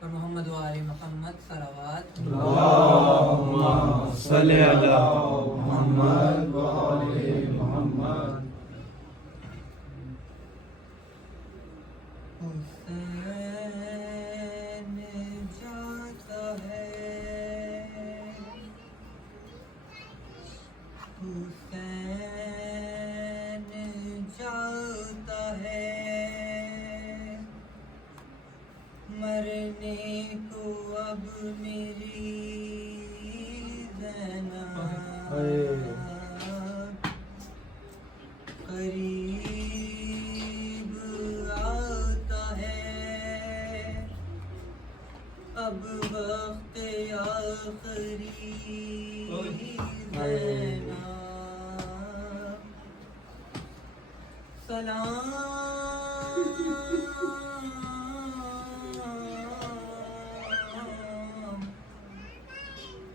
اور محمد و آل محمد صلوات اللہم صلی علی محمد و آل محمد. حسین جاتا ہے، حسین جاتا ہے، مرنے کو اب میری زینب قریب آتا ہے، اب وقت آخری زینب سلام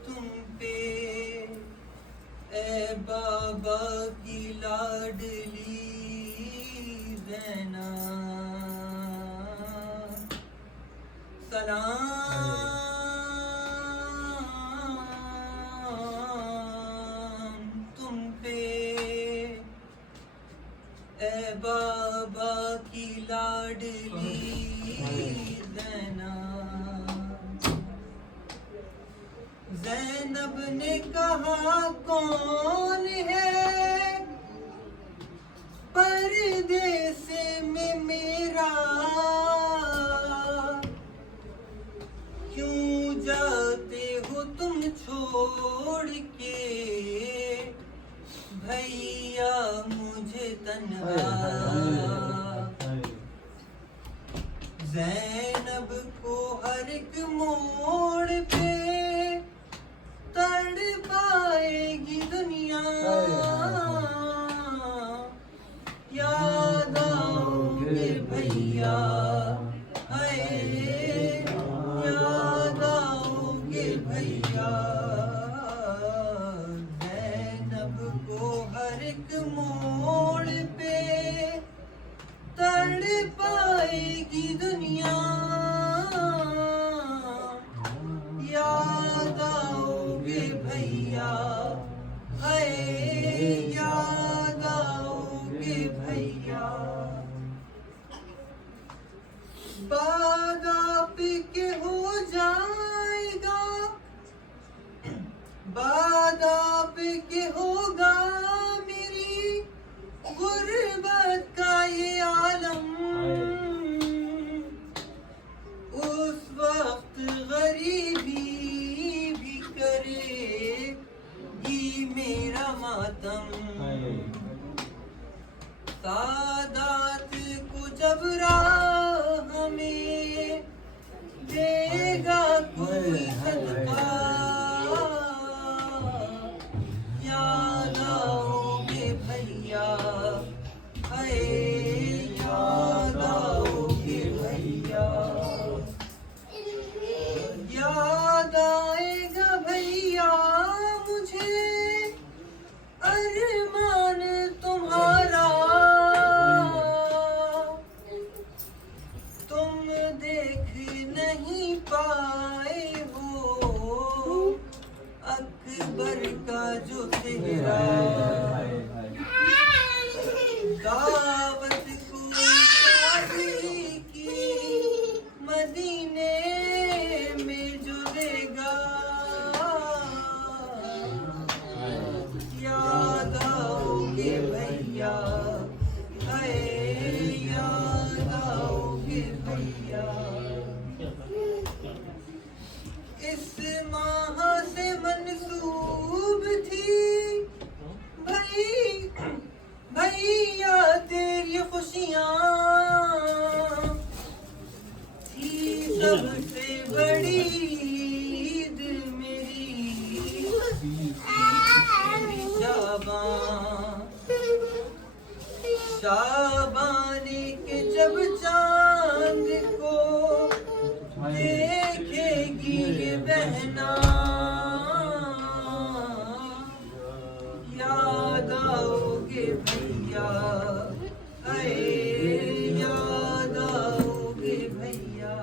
تم پہ اے بابا کی لاڈلی زینب، سلام تم پہ اے بابا کی لاڈلی زینب. زینب نے کہا کون ہے پردیسے میں میرا، کیوں جاتے ہو تم چھوڑ کے بھیا مجھے تنہا. زینب کو ہر ایک موڑ پہ تڑ پائے گی دنیا، یاد آؤ گے بھیا، یاد آؤ گے بھیا. زینب کو ہر ایک موڑ پہ تڑ پائے گی دنیا، یاد آؤ گے بھیا، یاد آؤ گے بھیا. بعد آپ کے ہو جائے گا، بعد آپ کے ہوگا میری غربت کا یہ عالم، اس وقت غریبی بھی کرے گی میرا ماتم. سادات کو جب راہ میں دے گا کوئی صدقہ، یاد آؤ گے بھیا، یاد آؤ گے بھیا. یاد آئے گا بھیا مجھے ارمان تمہارا، تم دیکھ نہیں پائے ہو اکبر کا جو چہرہ. دعوت کوئی شادی کی مدینے میں جو دے گا، یاد آؤ گے بھیا، یاد آؤ گے بھیا. اس ماہ سے منسوب تھی بھیا تیری خوشیاں، تھی سب سے بڑی عید میری شابان کے جب چاند کو دیکھے گی یہ بہنا، یاد آؤ گے بھیا، یاد آؤ گے بھیا.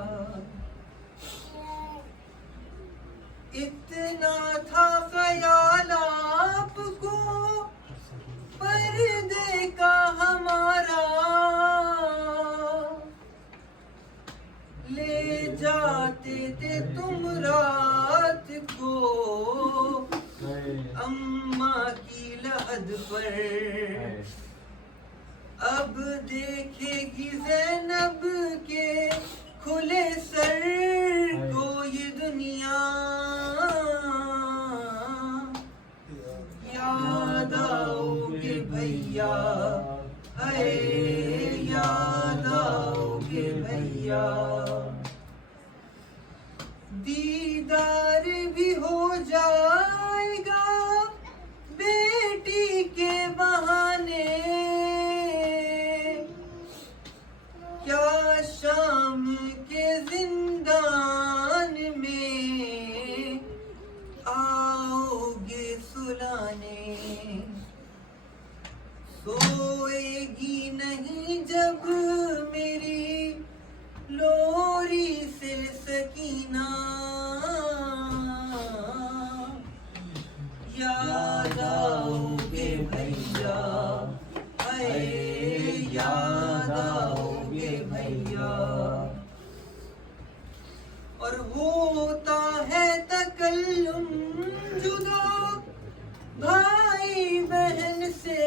اب دیکھے گی زینب کے کھلے سر کو یہ دنیا یاد آؤ گے بھیا اے یاد آؤ گے بھیا دیدار بھی ہو جائے گا بیٹی کے بہانے کیا شام کے زندان میں آؤ گے سلانے سوئے گی نہیں جب میری لوری سے سکینہ یاد آؤ گے بھیا اے یاد آؤ گے بھیا اور ہوتا ہے تکلم جدا بھائی بہن سے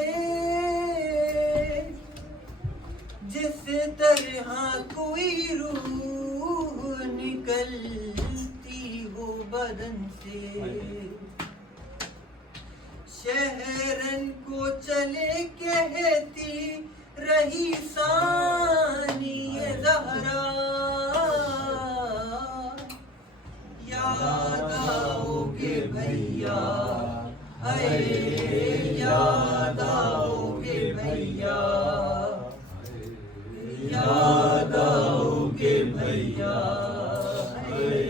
جس طرح کوئی روح نکلتی ہو بدن سے شہرن کو چلے کہتی رہی ثانی زہرا یاد آؤ گے بھیا اے یاد آؤ گے بھیا یاد آؤ گے بھیا اے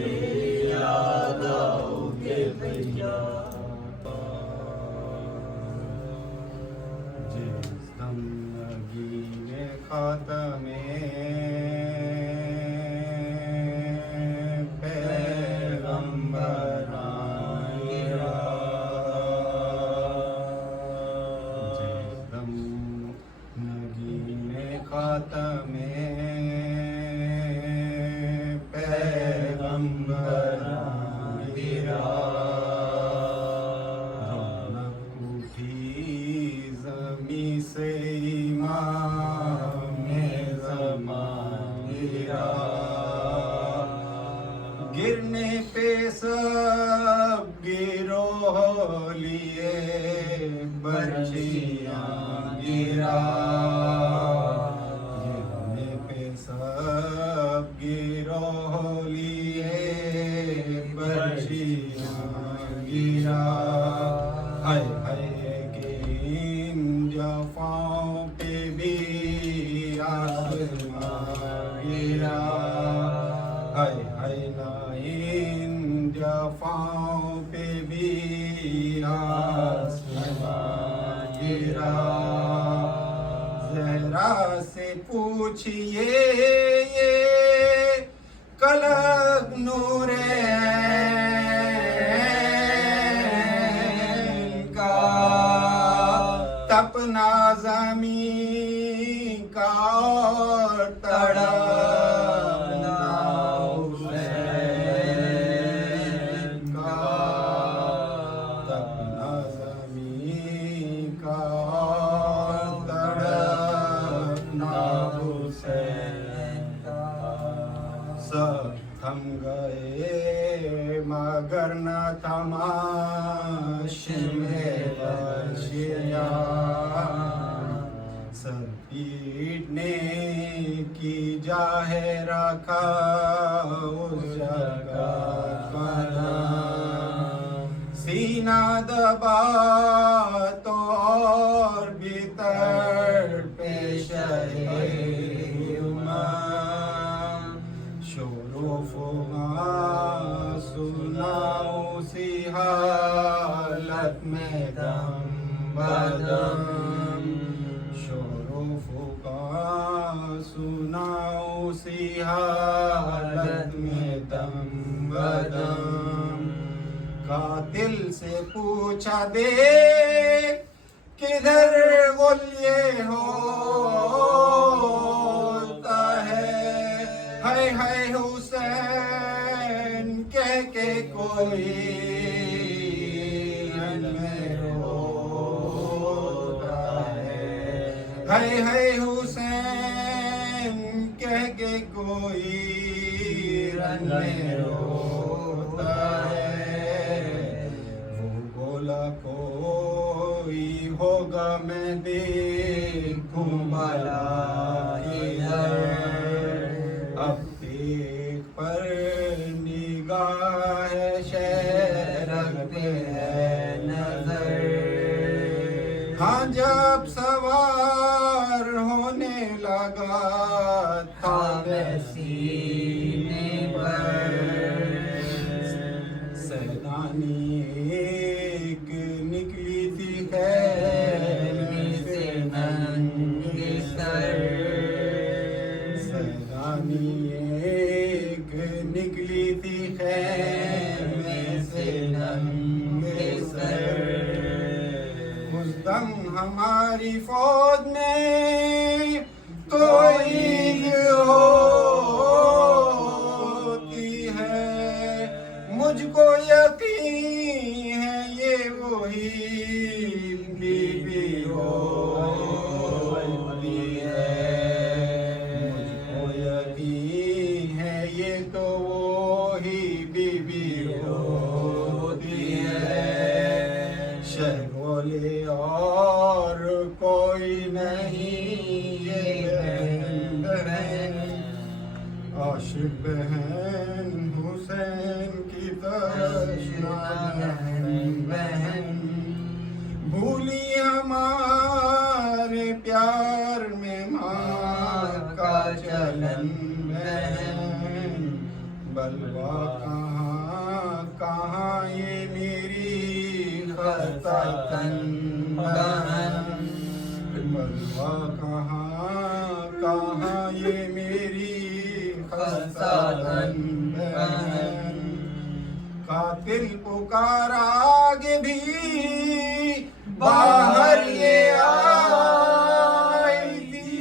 یاد آؤ گے بھیا جس زندگی میں خاتم پیغمبران گرا جس زندگی میں خاتم پیغمبران گرا زمیں سے امام زمان گرا گرنے پہ سب گروہ لیے برچیاں گرا گرنے پہ سب گروہ لیے برچیاں گرا ہائے ہائے جفاؤں پہ بھی آسمان گرا ہائے ہائے ان جفاؤں پہ بھی آسمان گرا زہرا سے پوچھئے یہ کلب نور اپنا زمین کا اور تڑپنا حسین کا اپنا زمین کا اور تڑپنا حسین کا سب تھم گئے مگر نہ تھما سر پیٹنے کی جاہ رکھا اس جگہ قدم سینہ دبا تو اور بھیتر پیش شور و فغاں سنا اسی حالت میں دم بدم شور و فغاں سنا اسی حالت میں دم بدم قاتل سے پوچھا دے کدھر غلیہ ہوتا ہے ہائے ہائے حسین کہہ کے کوئی ہے حسین کہہ کے کوئی رن میں روتا ہے، وہ بولا کوئی ہوگا میں دیکھوں بھلا ادھر، اب دیکھ پر نگاہ شہر رکھتے ہیں نظر، ہاں جب سوار ہونے لگا تھا میں سینے پر، سیدانی ایک نکلی تھی خیمے سے ننگے سر، سیدانی ایک نکلی تھی خیمے سے ننگے سر، اس دم ہماری فوج میں تو عید ہوتی ہے، مجھ کو یقین ہے یہ وہی بی بی ہوتی ہے، مجھ کو یقین ہے یہ تو وہی بی بی ہوتی ہے، شہولے اور کوئی نہیں یہ بہن بہن، عاشق بہن حسین کی تشنا بہن بہن، بھولی ہمارے پیار میں ماں کا چلن بہن، بلوا کہاں کہاں یہ میری خستہ تن بہن، بلوا کہاں کہاں یہ میری خستہ تن بہن، قاتل پکارا آگے بھی باہر یہ آئی تھی،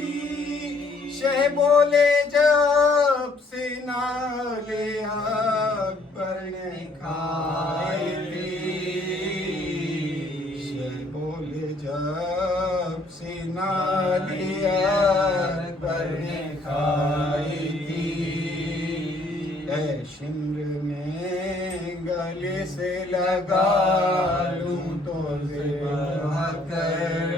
شہ بولے جب سے نالے اکبر نے کھائی تھی، شہ بولے جب سے نالے اکبر نے کھائی تھی، اے شمر میں گلے سے لگا لوں تو ذبح کر،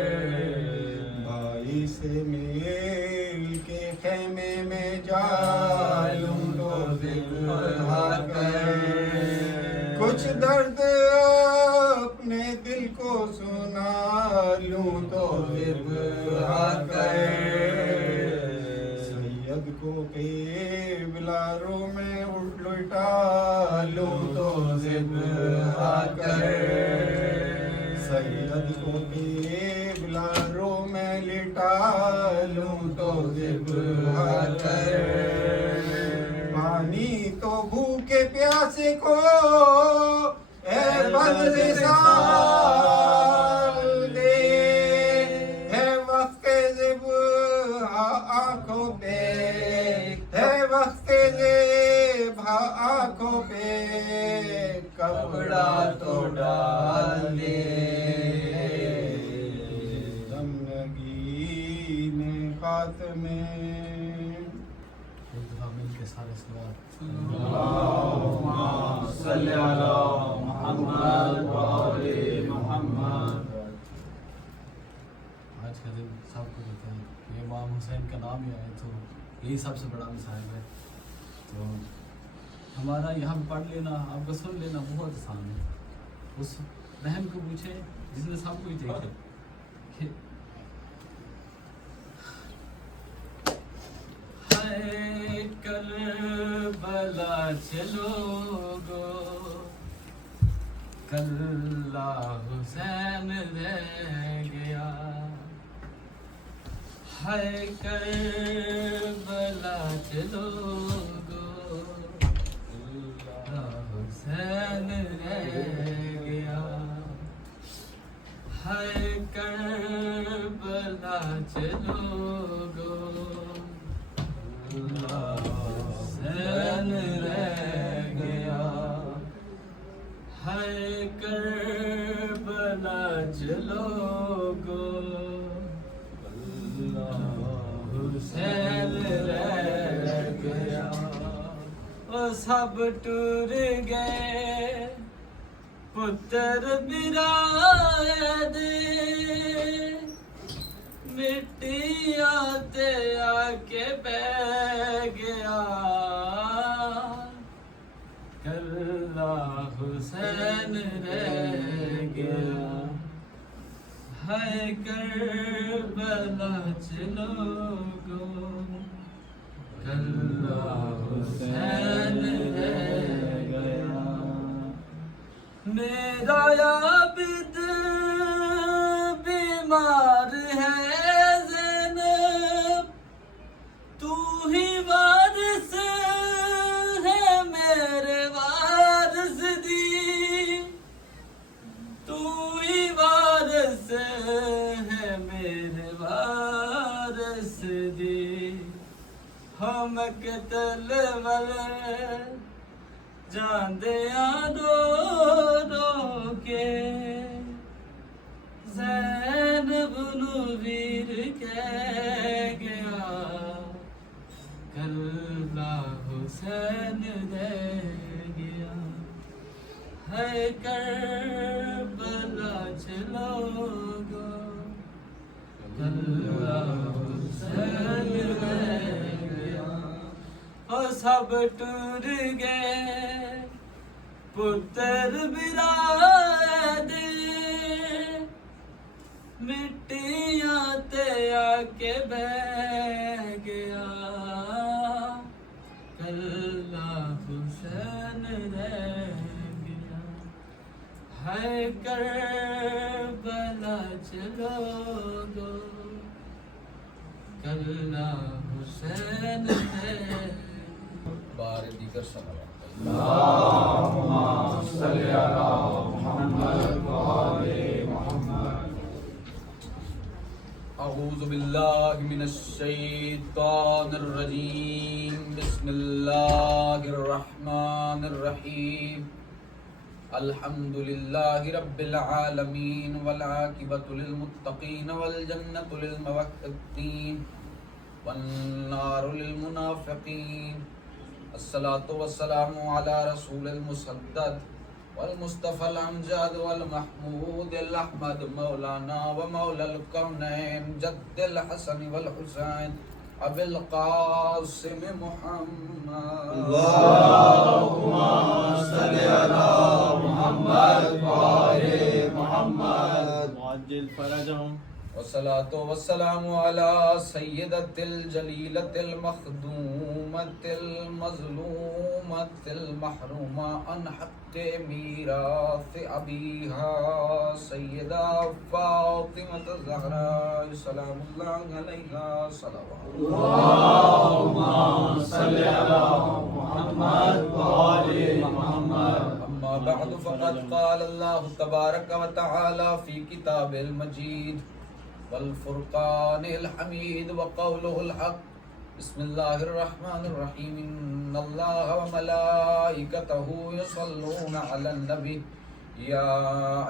بھائی سے مل کے خیمے میں جا لوں تو ذبح کر، کچھ درد اپنے دل کو سنا لوں تو ذبح کر، سید کو قبلہ رو میں لٹا لوں تو ذبح کر، سید کو قبلہ رو میں لٹا لوں تو ذبح کر، پانی تو بھوکے پیاسے کو اے بند سال دے، ہے وقت ذبح آنکھوں پہ، ہے وقت ذبح آنکھوں پہ، کپڑا تو ڈال دے، دم نگین خاتمے کے سارے سوال اللہم صلی علی محمد و آل محمد۔ آج کا دن سب کو دیتے ہیں کہ امام حسین کا نام ہی آئے تو یہی سب سے بڑا مسائل ہے، تو ہمارا یہاں پہ پڑھ لینا آپ کو سن لینا بہت آسان ہے، اس بہن کو پوچھے جس نے سب کچھ دیکھے کہ کربلا چلو گو کلا حسین رہ گیا، ہے کربلا چلو گو کلا حسین رہ گیا، ہے کربلا چلو گو حسین رہ گیا، ہے کربلا چلو گو حسین رہ گیا وہ سب ٹور گئے پتر برائے دے مٹی آتے آ کے بہ گیا کربلا حسین رہ گیا ہے کربلا چلو گو کربلا حسین رہ گیا میرا عابد بیمار ہے زینب تو ہی وارث ہے میرے وارث دی تو ہی وارث ہے میرے وارث دی ہم قتل والے جاندیاں رو رو کے زینب نو ویر کہہ گیا کربلا حسین رہ گیا ہے کربلا چلو گو کربلا حسین رہ گیا اور سب ٹور گئے پتر برائے دے مٹی آتے آ کے بہ گیا کربلا حسین رہ گیا ہے کربلا چلو گو کربلا حسین رہ بار دیگر صلوات اللہم صلی علی محمد وآل محمد اعوذ باللہ من الشیطان الرجیم بسم اللہ الرحمن الرحیم الحمد للہ رب العالمین والعاقبۃ للمتقین والجنۃ للموحدین والنار للمنافقین الصلاة والسلام علی رسول المسدد والمصطفى الامجد والمحمود الاحمد مولانا ومولا الكونين جد الحسن والحسين ابي القاسم محمد اللهم صل على محمد وآل محمد وعجل فرجهم والصلاة والسلام على سيدة الجليلة المخدومة المظلومة المحرومة عن حق ميراث أبيها سيدة فاطمة الزهراء سلام الله عليها صلوات اللهم صل على محمد وآل محمد أما بعد فقد قال الله تبارك وتعالى في كتاب المجيد والفرقان الحميد وقوله الحق بسم الله الرحمن الرحيم إن الله وملائكته يصلون على النبي يا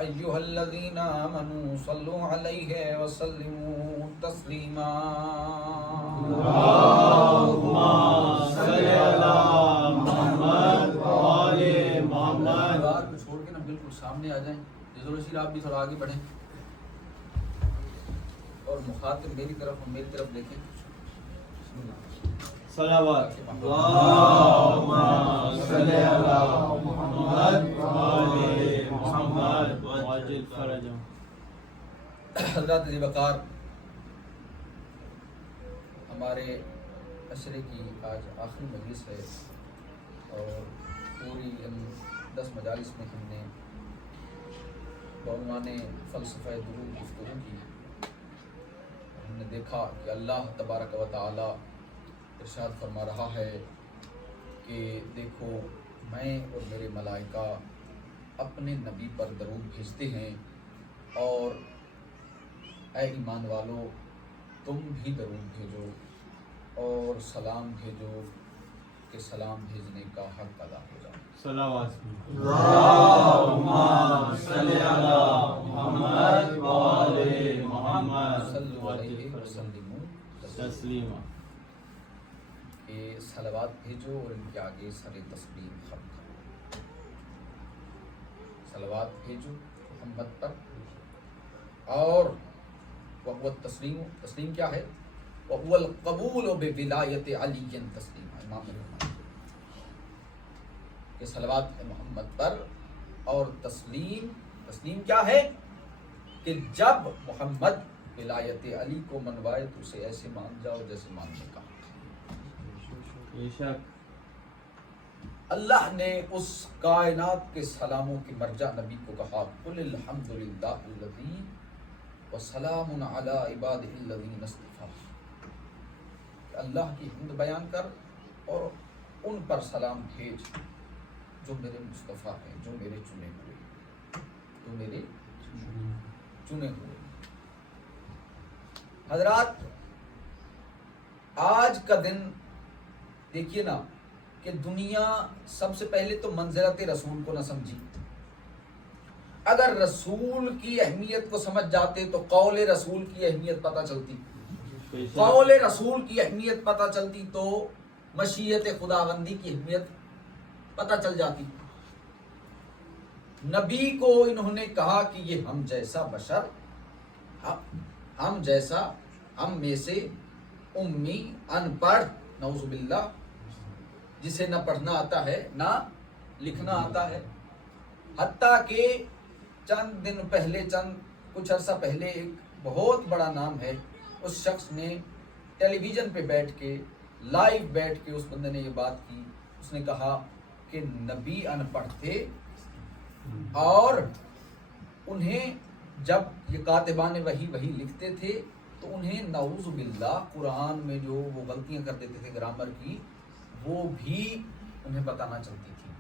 أيها الذين آمنوا صلوا عليه وسلموا تسليما اللهم صل على محمد وآل محمد بات کو چھوڑ کے نا بالکل سامنے آ جائیں جزول رشید آپ بھی تھوڑا آگے بڑھیں اور مخاطب میری طرف اور میری طرف دیکھیں صلوات اللهم صل على محمد وآل محمد وعجل فرجهم حضرات ذی وقار ہمارے عشرے کی آج آخری مجلس ہے اور پوری ان 10 مجالس میں ہم نے بعنوان فلسفہ درود گفتگو کی ہم نے دیکھا کہ اللہ تبارک و تعالی ارشاد فرما رہا ہے کہ دیکھو میں اور میرے ملائکہ اپنے نبی پر درود بھیجتے ہیں اور اے ایمان والو تم بھی درود بھیجو اور سلام بھیجو کہ سلام بھیجنے کا حق ادا ہو جائے. صلوات اللهم صل على محمد وآل محمد صلوا علیہ وسلموا تسلیما کہ صلوات بھیجو اور ان کے آگے سر تسلیم خم کرو. صلوات بھیجو محمد پر. اور وہ تسلیم، تسلیم کیا ہے؟ وہ القبول بولایت علی تسلیم. امام نے کہ صلوات محمد پر اور تسلیم. تسلیم کیا ہے؟ کہ جب محمد ولایت علی کو منوائے تو اسے ایسے مان جاؤ جیسے ماننے کا. بے شک اللہ نے اس کائنات کے سلاموں کی مرجع نبی کو کہا قل الحمدللہ الذی وسلام علی عبادہ الذین اصطفی. اللہ کی حمد بیان کر اور ان پر سلام بھیج جو میرے مصطفیٰ ہیں، جو میرے چنے ہوئے، جو میرے چنے ہوئے. حضرات آج کا دن دیکھیے نا کہ دنیا سب سے پہلے تو منزلت رسول کو نہ سمجھی. اگر رسول کی اہمیت کو سمجھ جاتے تو قول رسول کی اہمیت پتہ چلتی. قول رسول کی اہمیت پتہ چلتی تو مشیت خداوندی کی اہمیت پتہ چل جاتی. نبی کو انہوں نے کہا کہ یہ ہم جیسا بشر، ہم جیسا، ہم میں سے امی، ان پڑھ، نعوذ باللہ، جسے نہ پڑھنا آتا ہے نہ لکھنا آتا ہے. حتیٰ کہ چند دن پہلے، کچھ عرصہ پہلے ایک بہت بڑا نام ہے، اس شخص نے ٹیلی ویژن پہ بیٹھ کے، لائیو بیٹھ کے اس بندے نے یہ بات کی. اس نے کہا کہ نبی ان پڑھ تھے اور انہیں جب یہ کاتبان وحی لکھتے تھے تو انہیں نعوذ باللہ قرآن میں جو وہ غلطیاں کر دیتے تھے گرامر کی، وہ بھی انہیں پتہ نہ چلتی تھی.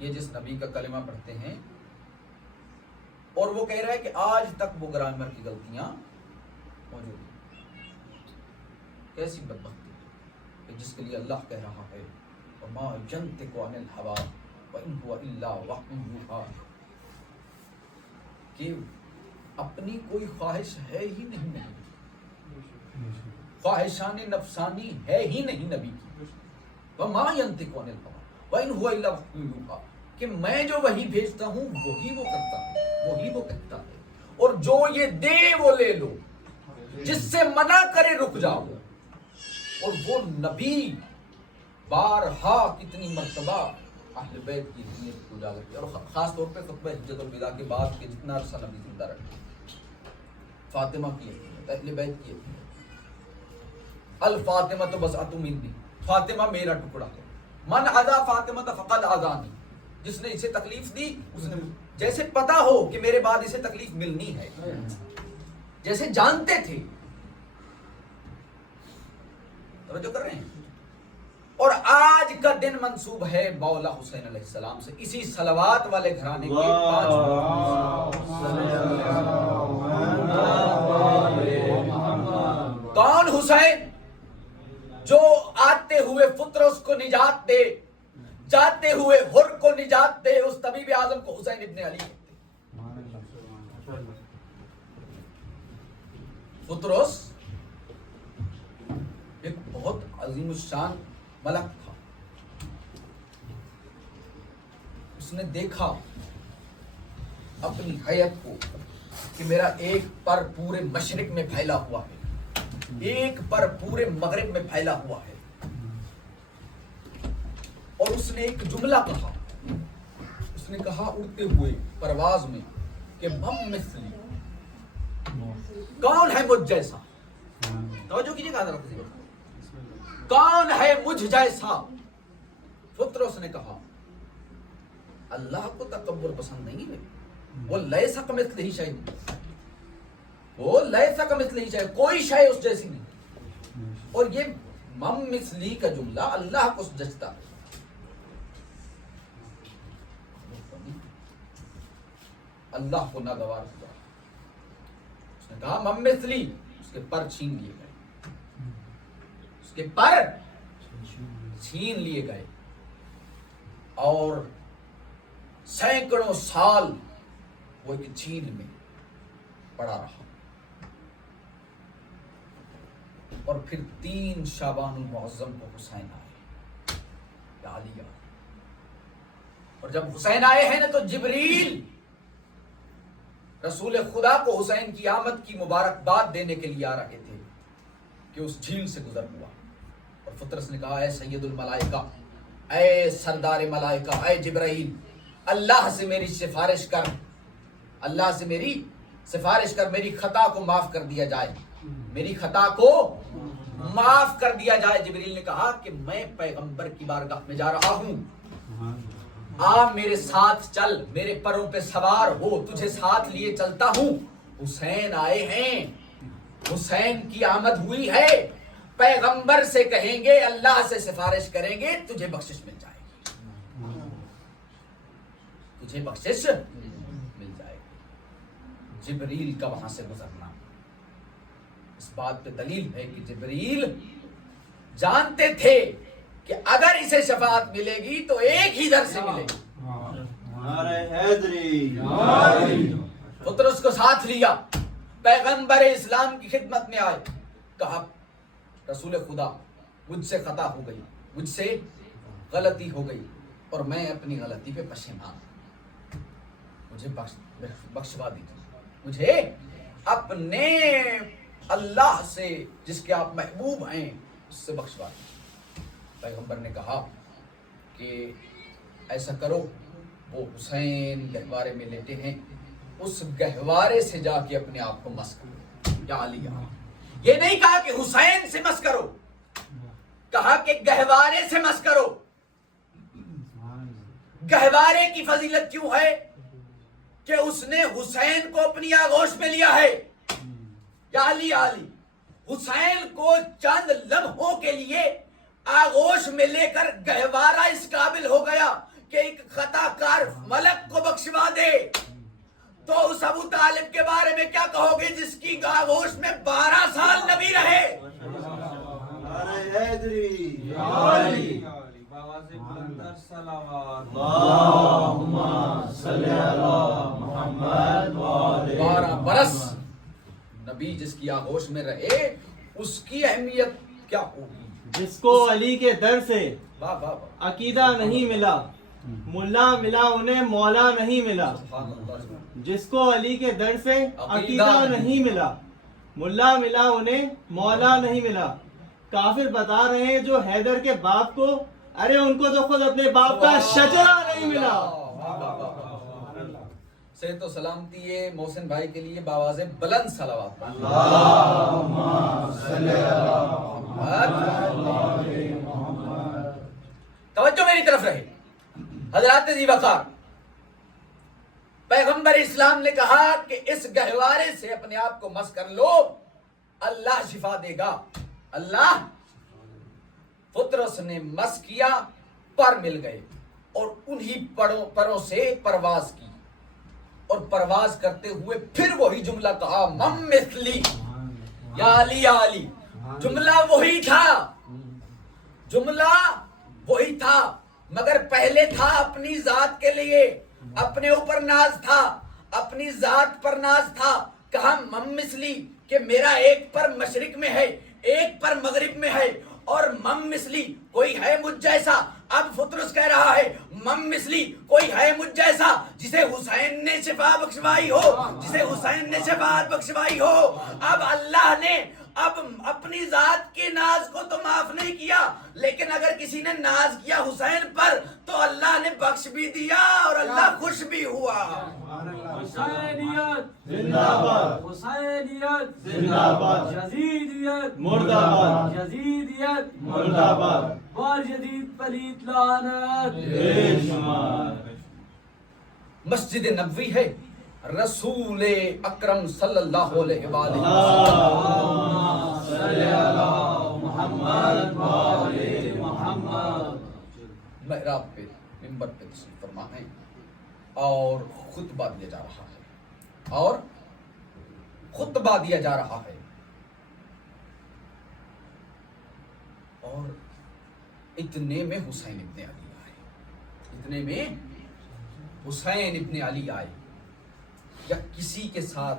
یہ جس نبی کا کلمہ پڑھتے ہیں اور وہ کہہ رہا ہے کہ آج تک وہ گرامر کی غلطیاں موجود ہیں. کیسی بدبختی کہ جس کے لیے اللہ کہہ رہا ہے وَمَا يَنْطِقُ عَنِ الْهَوَىٰ وَإِنْ هُوَ إِلَّا وَحْيٌ يُوحَىٰ، کہ اپنی کوئی خواہش ہے ہی نہیں نبی کی، خواہشان نفسانی ہے ہی نہیں نبی کی. وَمَا يَنْطِقُ عَنِ الْهَوَىٰ وَإِنْ هُوَ إِلَّا وَحْيٌ يُوحَىٰ، کہ میں جو وحی بھیجتا ہوں وہی وہ کرتا ہے، وہی وہ کہتا ہے. اور جو یہ دے وہ لے لو، جس سے منع کرے رک جاؤ. اور وہ نبی بارہا کتنی مرتبہ اہل بیت کی اہمیت کو اجاگر کیا، اور خاص طور پہ خطبہ حجت الوداع کے بعد کے جتنا عرصہ نبی زندہ رہے، فاطمہ کی اہمیت، اہل بیت کی اہمیت. الفاطمہ تو بضعۃ منی، فاطمہ میرا ٹکڑا ہے. من عدا فاطمہ فقد عدانی، جس نے اسے تکلیف دی اس نے، جیسے پتا ہو کہ میرے بعد اسے تکلیف ملنی ہے، جیسے جانتے تھے. توجہ کر رہے ہیں. اور آج کا دن منسوب ہے مولا حسین علیہ السلام سے، اسی صلوات والے گھرانے کے 5 کون حسین؟ جو آتے ہوئے فطرس کو نجات دے، جاتے ہوئے حر کو نجات دے. اس طبیب اعظم کو حسین ابن علی کہتے. فطرس ایک بہت عظیم الشان ملک تھا. اس نے دیکھا اپنی حیت کو کہ میرا ایک پر پورے مشرق میں پھیلا ہوا ہے، ایک پر پورے مغرب میں پھیلا ہوا ہے. اور اس نے ایک جملہ کہا، اس نے کہا اڑتے ہوئے پرواز میں کہ من مثلی، کون ہے مجھ جیسا؟ توجہ کیجیے گا ذرا، کون ہے مجھ جیسا؟ فطرس نے کہا اللہ کو تکبر پسند نہیں ہے، وہ لیسا کمثلہ شیء، وہ لیسا کمثلہ شیء، کوئی شے اس جیسی نہیں. اور یہ من مثلی کا جملہ اللہ کو جچتا ہے. اللہ کو ناگوار ہوا. اس نے کہا من مثلی، اس کے پر چھین لیے گئے، اس کے پر چھین لیے گئے. اور سینکڑوں سال وہ ایک جھیل میں پڑا رہا. اور پھر 3 شعبان المعظم کو حسین آئے، یا علی آئے، اور جب حسین آئے ہیں نا تو جبریل رسول خدا کو حسین کی آمد کی مبارکباد دینے کے لیے آ رہے تھے کہ اس جھیل سے گزر ہوا، اور فطرس نے کہا اے سید الملائکہ، اے سردار ملائکہ، اے جبرائیل، اللہ سے میری سفارش کر، اللہ سے میری سفارش کر، میری خطا کو معاف کر دیا جائے، میری خطا کو معاف کر دیا جائے۔ جبریل نے کہا کہ میں پیغمبر کی بارگاہ میں جا رہا ہوں، آپ میرے ساتھ چل، میرے پروں پہ سوار ہو، تجھے ساتھ لیے چلتا ہوں، حسین آئے ہیں، حسین کی آمد ہوئی ہے، پیغمبر سے کہیں گے، اللہ سے سفارش کریں گے، تجھے بخشش مل جائے گی، تجھے بخشش مل جائے گی۔ جبریل کا وہاں سے گزرنا اس بات پہ دلیل ہے کہ جبریل جانتے تھے کہ اگر اسے شفاعت ملے گی تو ایک ہی در سے ملے گی۔ نعرہ حیدری، پترس کو ساتھ لیا، پیغمبر اسلام کی خدمت میں آئے، کہا رسول خدا مجھ سے خطا ہو گئی، مجھ سے غلطی ہو گئی، اور میں اپنی غلطی پہ پشیمان ہوں، مجھے بخشوا دیجیے، مجھے اپنے اللہ سے جس کے آپ محبوب ہیں اس سے بخشوا دیجیے۔ پیغمبر نے کہا کہ ایسا کرو، وہ حسین گہوارے میں لیٹے ہیں، اس گہوارے سے جا کے اپنے آپ کو مس کرو، یا علی آ۔ یہ نہیں کہا کہ حسین سے مس کرو، کہا کہ گہوارے سے مس کرو۔ گہوارے کی فضیلت کیوں ہے کہ اس نے حسین کو اپنی آغوش میں لیا ہے، یا علی علی، حسین کو چند لمحوں کے لیے آغوش میں لے کر گہوارہ اس قابل ہو گیا کہ ایک خطا کار ملک کو بخشوا دے، تو اس ابو طالب کے بارے میں کیا کہو گے جس کی آغوش میں 12 سال نبی رہے؟ نعرہ حیدری، اللہم صلی علی محمد 12 برس نبی جس کی آغوش میں رہے، اس کی اہمیت کیا ہوگی؟ جس کو علی کے در سے واہ واہ واہ، عقیدہ نہیں ملا، ملا ملا انہیں مولا نہیں ملا۔ سبحان اللہ۔ جس کو علی کے در سے عقیدہ نہیں ملا، ملا ملا انہیں مولا نہیں ملا۔ کافر بتا رہے ہیں جو حیدر کے باپ کو، ارے ان کو تو خود اپنے باپ کا شجرہ نہیں ملا۔ صحت و سلامتی ہے محسن بھائی کے لیے باواز بلند صلوات۔ توجہ میری طرف رہے حضرات ذی وقار، پیغمبر اسلام نے کہا کہ اس گہوارے سے اپنے آپ کو مس کر لو، اللہ شفا دے گا، اللہ۔ پطرس نے مس کیا، پر مل گئے، اور انہی پروں سے پرواز کی، اور پرواز کرتے ہوئے پھر وہی جملہ کہا، مم مثلی، یا علی یا علی۔ جملہ وہی تھا، جملہ وہی تھا، مگر پہلے تھا اپنی ذات کے لیے، اپنے اوپر ناز تھا، اپنی ذات پر ناز تھا، کہا مم مثلی، کہ میرا ایک پر مشرق میں ہے، ایک پر مغرب میں ہے، اور مم مثلی کوئی ہے مجھ جیسا۔ اب فطرس کہہ رہا ہے مم مثلی کوئی ہے مجھ جیسا جسے حسین نے شفا بخشوائی ہو، جسے حسین نے شفاعت بخشوائی ہو۔ اب اللہ نے اب اپنی ذات کے ناز کو تو معاف نہیں کیا، لیکن اگر کسی نے ناز کیا حسین پر تو اللہ نے بخش بھی دیا اور اللہ خوش بھی ہوا۔ حسینیت زندہ باد، حسینیت زندہ باد، یزیدیت مرد آباد، یزیدیت مرد آباد، بار جدید پلیت لعنت۔ بے شمار۔ مسجد نبوی ہے، رسول اکرم صلی اللہ علیہ وآلہ اللہم صلی علی محمد وآل محمد۔ محراب پہ منبر پہ تشریف فرما ہے اور خطبہ دیا جا رہا ہے، اور خطبہ دیا جا رہا ہے، اور اتنے میں حسین ابن علی آئے، اتنے میں حسین ابن علی آئے، یا کسی کے ساتھ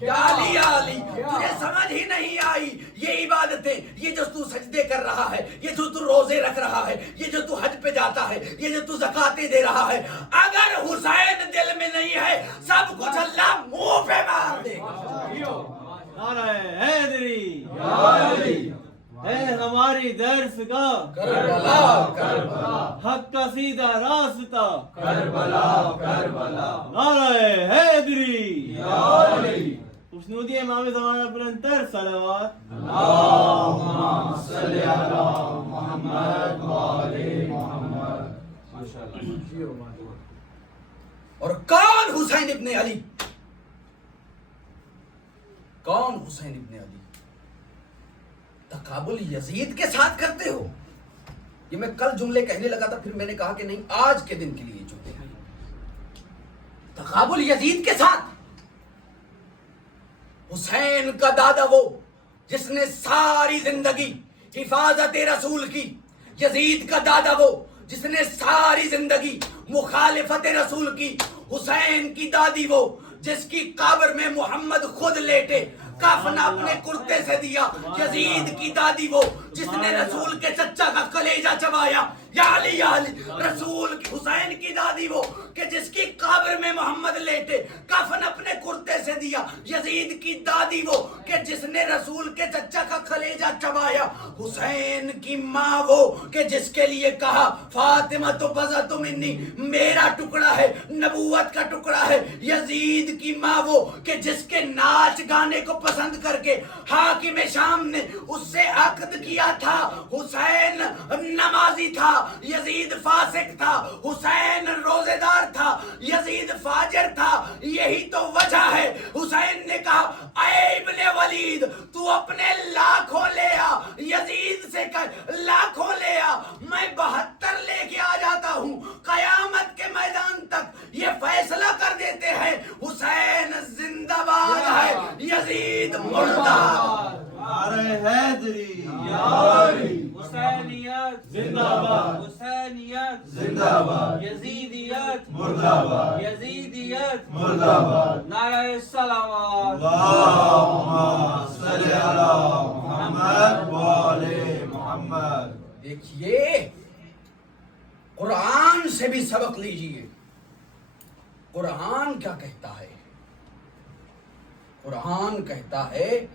یا علی یا علی تجھے سمجھ ہی نہیں آئی یہ عبادتیں، یہ جو تو سجدے کر رہا ہے، یہ جو تو روزے رکھ رہا ہے، یہ جو تو حج پہ جاتا ہے، یہ جو تو زکاتیں دے رہا ہے، اگر حسین دل میں نہیں ہے سب کچھ اللہ منہ پہ مار دے گا۔ نعرہ حیدری ہے ہماری درس کا کربلا کربلا حق کا سیدھا راستہ کربلا کربلا نعرہ حیدری خوشنودی امام زمانہ بلند تر صلوات اللہم صلی علی محمد و آل محمد۔ اور کون حسین ابن علی؟ کون حسین ابن علی؟ تقابل یزید کے ساتھ کرتے ہو؟ یہ میں کل جملے کہنے لگا تھا، پھر میں نے کہا کہ نہیں، آج کے دن کے لیے جملے ہیں۔ تقابل یزید کے ساتھ؟ حسین کا دادا وہ جس نے ساری زندگی حفاظت رسول کی، یزید کا دادا وہ جس نے ساری زندگی مخالفت رسول کی، حسین کی دادی وہ جس کی قبر میں محمد خود لیٹے، کفن اپنے کرتے سے دیا، یزید کی دادی وہ جس نے رسول کے چچا کا کلیجہ چبایا، یا علی یا علی رسول کی، حسین کی دادی وہ کہ جس کی قبر میں محمد لیٹے، کفن اپنے کرتے سے دیا، یزید کی دادی وہ کہ جس نے رسول کے چچا کا کلیجہ چبایا، حسین کی ماں وہ کہ جس کے لیے کہا فاطمہ تو بضعۃ منی، میرا ٹکڑا ہے، نبوت کا ٹکڑا ہے، یزید کی ماں وہ کہ جس کے ناچ گانے کو پسند کر کے حاکم شام نے اس سے عقد کیا تھا۔ حسین نمازی تھا، یزید فاسق تھا، حسین روزے دار تھا، یزید فاجر تھا، یہی تو وجہ ہے حسین نے کہا اے ابن ولید تو اپنے لاکھوں لے آ، یزید سے کہ لاکھوں لے آ، میں 72 لے کے آ جاتا ہوں، قیامت کے میدان تک یہ فیصلہ کر دیتے ہیں حسین زندہ باد ہے، یزید مردہ۔ نعرہ حیدری حسینیت زندہ باد، حسینیت زندہ باد، یزیدیت مردہ باد، یزیدیت مردہ باد۔ نعرہ صلوات اللہم صلی علی محمد و آل محمد۔ دیکھیے قرآن سے بھی سبق لیجئے، قرآن کیا کہتا ہے؟ قرآن کہتا ہے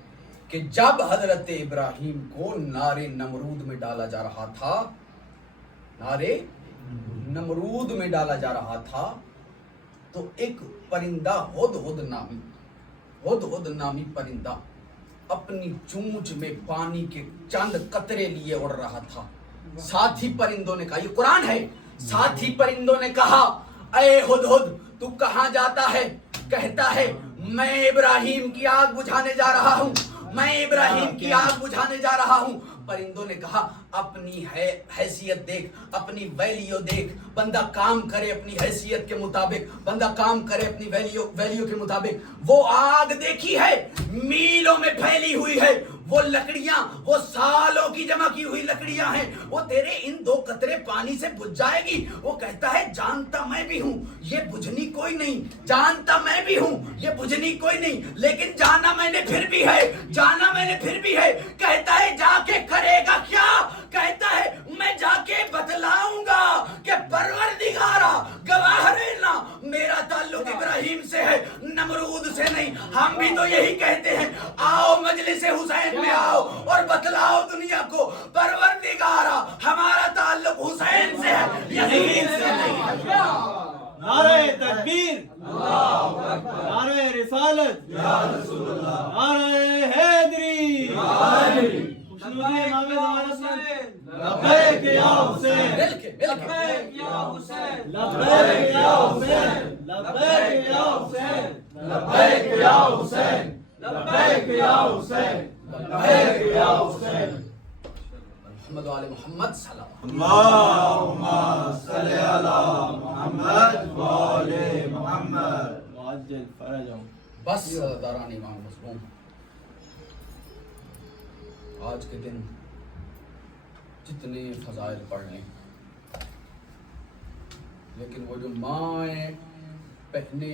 کہ جب حضرت ابراہیم کو نار نمرود میں ڈالا جا رہا تھا، نار نمرود میں ڈالا جا رہا تھا، تو ایک پرندہ ہدہد نامی پرندہ اپنی چونچ میں پانی کے چند قطرے لیے اڑ رہا تھا۔ ساتھی پرندوں نے کہا، یہ قرآن ہے، ساتھی پرندوں نے کہا اے ہدہد تو کہاں جاتا ہے؟ کہتا ہے میں ابراہیم کی آگ بجھانے جا رہا ہوں، میں ابراہیم کی آگ بجھانے جا رہا ہوں۔ پرندوں نے کہا اپنی حیثیت دیکھ، اپنی ویلیو دیکھ، بندہ کام کرے اپنی حیثیت کے مطابق، بندہ کام کرے اپنی ویلیو کے مطابق۔ وہ آگ دیکھی ہے میلوں میں پھیلی ہوئی ہے، وہ لکڑیاں وہ سالوں کی جمع کی ہوئی لکڑیاں ہیں، وہ تیرے ان 2 قطرے پانی سے بجھ جائے گی۔ وہ کہتا ہے جانتا میں بھی ہوں یہ بجھنی کوئی نہیں، جانتا میں بھی ہوں یہ بجھنی کوئی نہیں، لیکن جانا میں نے پھر بھی ہے، جانا میں نے پھر بھی ہے۔ کہتا ہے جا کے کرے گا کیا؟ کہتا ہے میں جا کے بتلاؤں گا کہ پروردگارا گواہ رہنا میرا تعلق ابراہیم سے ہے، نمرود سے نہیں۔ ہم بھی تو یہی کہتے ہیں، آؤ مجلس حسین میں آؤ اور بتلاؤ دنیا کو پروردگارا ہمارا تعلق حسین سے ہے، یزید سے نہیں۔ نعرہ تکبیر، نعرہ رسالت، نعرہ حیدری، خوشنودی امام زمانہ بلند لبیک یا حسین، مل کے لبیک یا حسین، لبیک یا حسین، لبیک یا حسین، لبیک یا حسین، لبیک یا حسین، لبیک یا حسین۔ محمد و آل محمد سلام۔ اللہم صلی علی محمد و آل محمد۔ معجل فرجہم۔ بس داران امام مظلوم، آج کے دن جتنے فضائل پڑھ لیں، لیکن وہ جو مائیں پہنے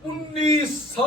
1900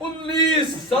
1900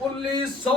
1900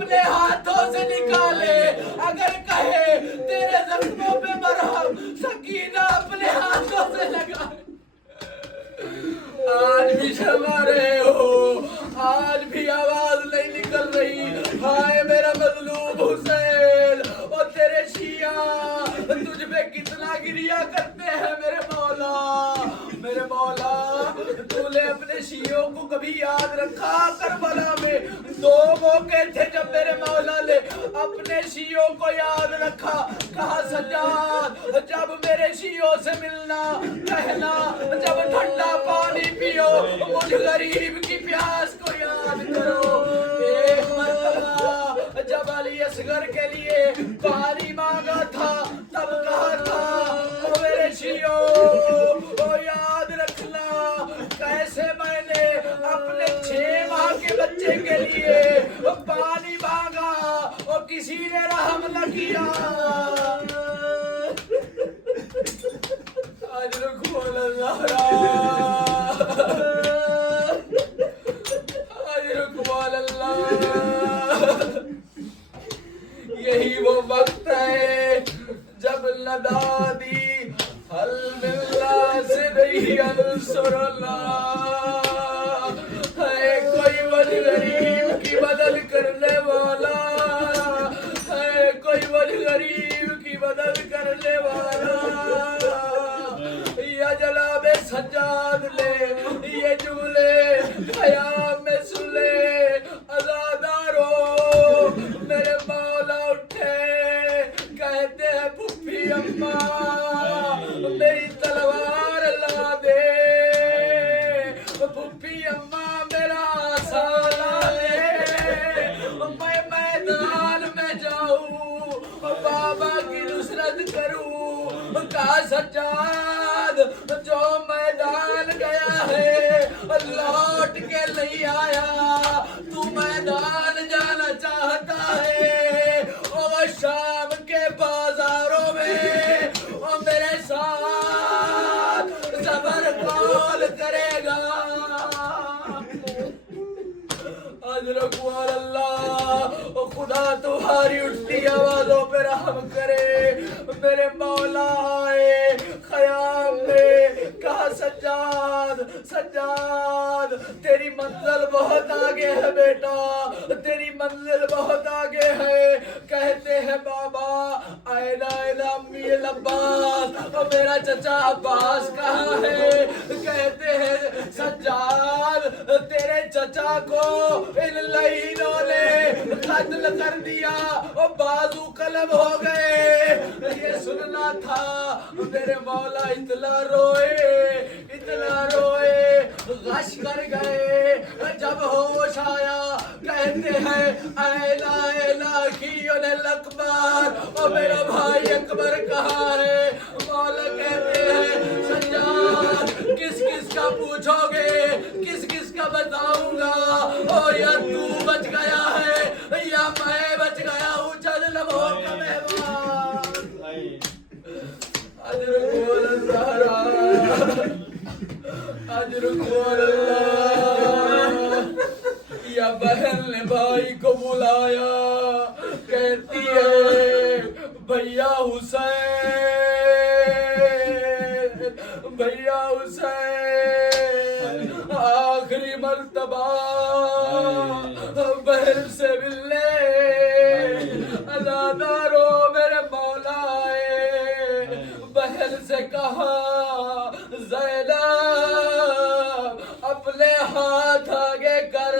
اپنے ہاتھوں سے نکالے، اگر کہے تیرے زخموں پہ مرہم سکینہ اپنے ہاتھوں سے لگائے۔ آج بھی شرما رہے ہو، آج بھی آواز نہیں نکل رہی، ہائے میرا مظلوم حسین، اور تیرے شیعہ تجھ پہ کتنا گریا کرتے ہیں میرے مولا، میرے مولا، تو نے اپنے شیعوں کو کبھی یاد رکھا؟ کربلا میں 2 موقع تھے جب میرے مولا نے اپنے شیعوں کو یاد رکھا، کہا سجاد جب میرے شیعوں سے ملنا کہنا، جب ٹھنڈا پانی پیو مجھ غریب کی پیاس کو یاد کرو۔ ایک مرتبہ جب علی اصغر کے لیے پانی مانگا تھا تب کہا تھا او میرے شیعوں او یاد رکھنا کیسے میں نے اپنے 6 ماہ کے بچے کے لیے پانی مانگا اور کسی نے رحم نہ کیا۔ آج رکھو اللہ یہی وہ وقت ہے جب ندا دی حل ملا سے نہیں انصر اللہ، ہے کوئی وجہ غریب کی مدد کرنے والا، ہے کوئی وجہ غریب کی مدد کرنے والا۔ یا جناب سجاد لے یہ جملے خیام میں سلے، عزادارو میرے مولا اٹھے کہتے ہیں پھپھی اماں میری تلوار لا دے، پھپھی اماں میرا آسا لا دے، میں میدان میں جاؤں بابا کی نصرت کروں۔ کہا سجاد جو میدان گیا ہے لوٹ کے نہیں آیا، تو میدان جانا چاہتا ہے اور شام کے بازاروں میں اور میرے ساتھ زبر کول کرے گا۔ اجرکوال اللہ خدا تمہاری اٹھتی آوازوں پہ رحم کرے، میرے مولا آئے خیام میں، کہا سجاد سجاد تیری منزل بہت آگے ہے بیٹا، تیری منزل بہت آگے ہے۔ کہتے ہیں بابا اینا امی العباس، اور میرا چچا عباس کہاں ہے؟ کہتے ہیں سجاد تیرے چچا کو ان لعینوں نے قتل کر دیا اور بازو قلم ہو گئے۔ یہ سننا تھا میرے مولا، اتنا روئے غش کر گئے۔ جب ہوش آیا کہتے ہیں ایلا ایلا کیون الاکبر، اور میرا بھائی اکبر کہاں ہے؟ مولا کہتے ہیں سجاد کس کس کا پوچھو گے، کس کس کا بتاؤں گا، اور یا تو بچ گیا ہے یا میں بچ گیا ہوں چند لمحوں کا مہمان۔ اجرکوال اللہ، اجرکوال اللہ۔ یا بہن نے بھائی کو بلایا، کہتی ہے بھیا حسین، بھیا حسین آخری مرتبہ بہن سے ملنے، عزادارو میرے مولا آئے۔ بہن سے کہا زینب اپنے ہاتھ آگے کر،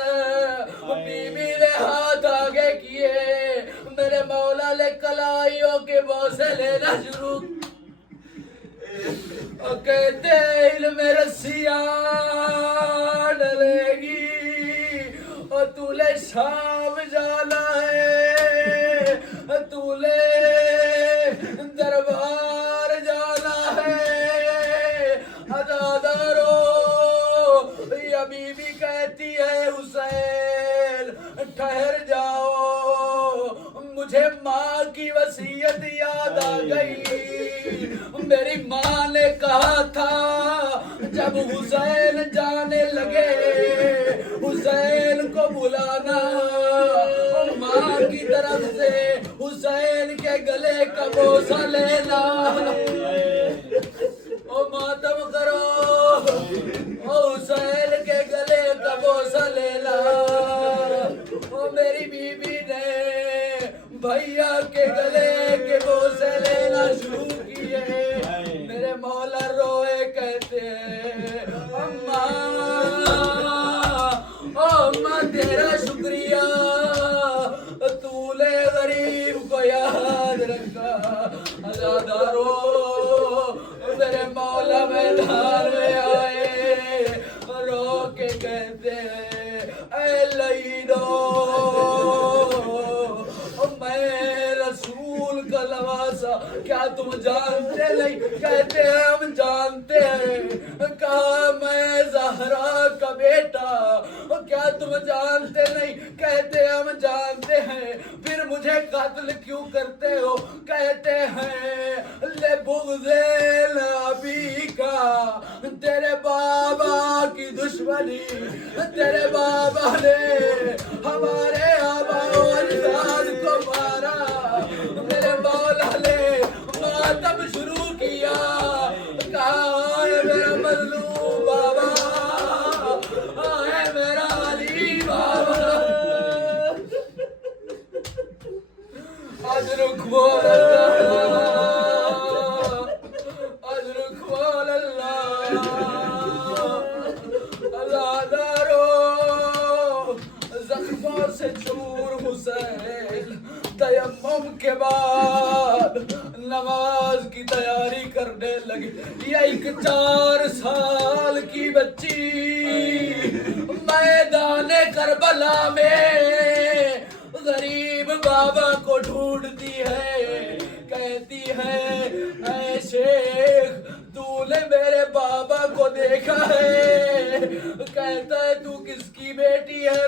بیوی نے ہاتھ آگے کیے، میرے مولا نے کلائیوں کے بوسے لینا شروع، اور کہتے علم رسیاں ڈلے گی اور تو لے شام جانا ہے، تو لے دربار جانا ہے۔ عزادارو یا بی بی کہتی ہے حسین ٹھہر جاؤ، مجھے ماں کی وصیت یاد آ گئی۔ میری ماں نے کہا تھا جب حسین جانے لگے حسین کو بلانا، ماں کے گلے کا بوسہ لینا او ماتم کرو او حسین کے گلے کا بوسہ لینا او میری بیوی نے بھیا کے گلے کے بوسے لینا شروع کیے میرے مولا روئے کہتے ہیں اماں تیرا شکریہ تو نے غریب کو یاد رکھا عزادارو میرے مولا میدان میں آئے رو کے کہتے ہیں اے لیدو میں رسول کا لواسا کیا تم جانتے نہیں کہتے ہیں ہم جانتے ہیں کہا میں زہرا کا بیٹا کیا تم جانتے نہیں کہتے ہم جانتے ہیں پھر مجھے قتل کیوں کرتے ہو کہتے ہیں لے بغض نبی کا تیرے بابا کی دشمنی تیرے بابا نے ہمارے آبا و اجداد کو مارا میرے مولا نے ماتم شروع کیا کہا اے میرا مظلوم بابا اے میرا علی بابا اجرک بول اللہ اجرک بول اللہ عزادارو زخموں سے چور حسین تیمم کے بعد نماز کی تیاری کرنے لگی یہ ایک 4 سال کی بچی میدان کربلا میں غریب بابا کو ڈھونڈتی ہے کہتی ہے اے شیخ تو نے میرے بابا کو دیکھا ہے کہتا ہے تو کس کی بیٹی ہے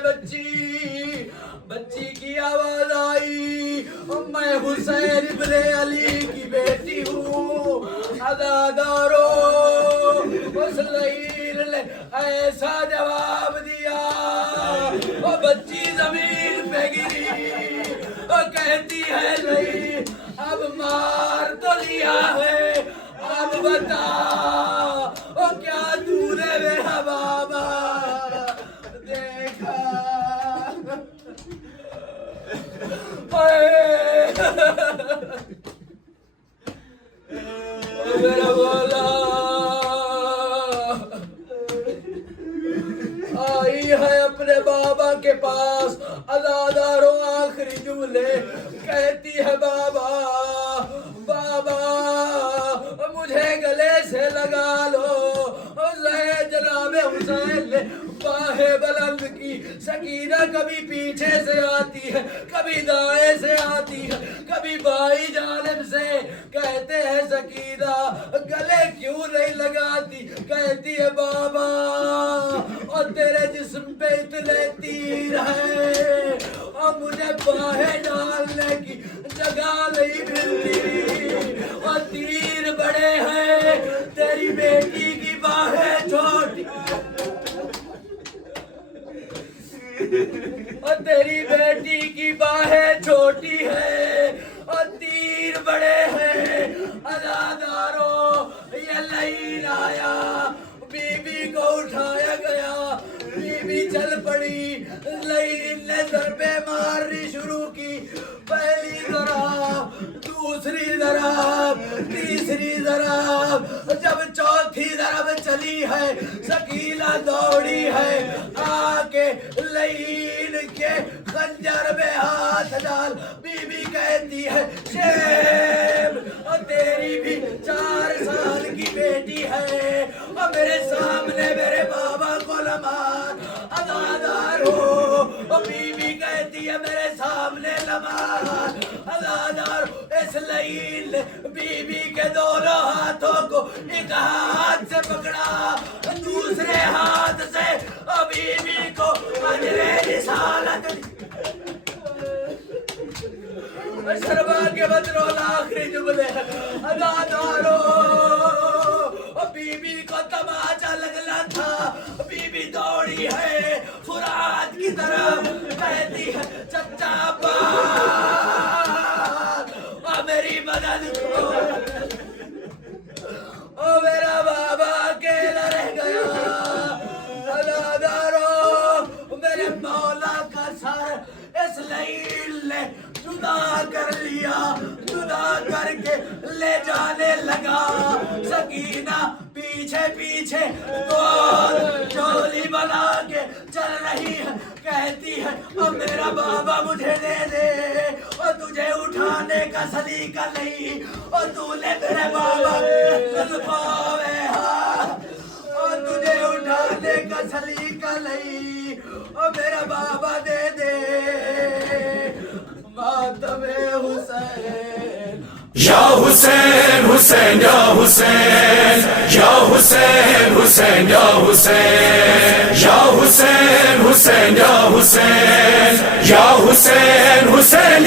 بچی کی آواز آئی میں حسین ابن علی کی بیٹی ہوں عزادارو اس لیل نے ایسا جواب دیا وہ بچی زمین پہ گری وہ کہتی ہے نہیں اب مار تو لیا ہے اب بتا وہ کیا تو نے میرا بابا دیکھا میرا مولا آئی ہے اپنے بابا کے پاس عزادارو آخری جملے کہتی ہے بابا مجھے گلے سے لگا لو جناب حسین نے باہیں بلند کی سکینہ کبھی پیچھے سے آتی ہے کبھی دائیں سے آتی ہے کبھی بائیں جانب سے کہتے ہیں سکینہ گلے کیوں نہیں لگاتی کہتی ہے بابا اور تیرے جسم پہ اتنے تیر ہیں اور مجھے باہیں ڈالنے کی جگہ نہیں ملتی اور تیر بڑے ہیں تیری بیٹی کی باہیں چھوٹی اور تیری بیٹی کی باہیں چھوٹی ہے اور تیر بڑے ہیں عزادارو یہ لیل آیا بی بی کو اٹھایا گیا بی بی چل پڑی لیل نے ضربیں مارنی شروع کی پہلی ضرب دوسری ضرب تیسری ضرب جب چوتھی ضرب چلی ہے سکینہ دوڑی ہے آکے لیل کے خنجر میں ہاتھ ڈال بی بی کہتی ہے شیب اور تیری بھی 4 سال کی بیٹی ہے اور میرے سامنے میرے بابا کو لمار عزادارو اور بی بی کہتی ہے میرے سامنے لمار عزادارو اس لیل بی بی کے دونوں ہاتھوں کو ایک ہاتھ سے پکڑا دوسرے ہاتھ سے اور بی بی کو اجر رسالت شربا کے بدرو آخری جملے عزادارو بی بی کو تماچا لگنا تھا بی بی دوڑی ہے فرات کی طرف کہتی ہے چچا عباس نے جدا کر لیا، جدا کر کے لے جانے لگا۔ سکینہ پیچھے پیچھے گول چولی بنا کے چل رہی ہے، کہتی ہے اب میرا بابا مجھے دے دے، اور تجھے اٹھانے کا سلیقہ نہیں، اور تو نے میرے بابا زلفوں میں ہاتھ، اور تجھے اٹھانے کا سلیقہ نہیں، اور میرا بابا دے دے۔ ماتم حسین یا حسین حسین یا حسین یا حسین حسین یا حسین یا حسین حسین یا حسین یا حسین حسین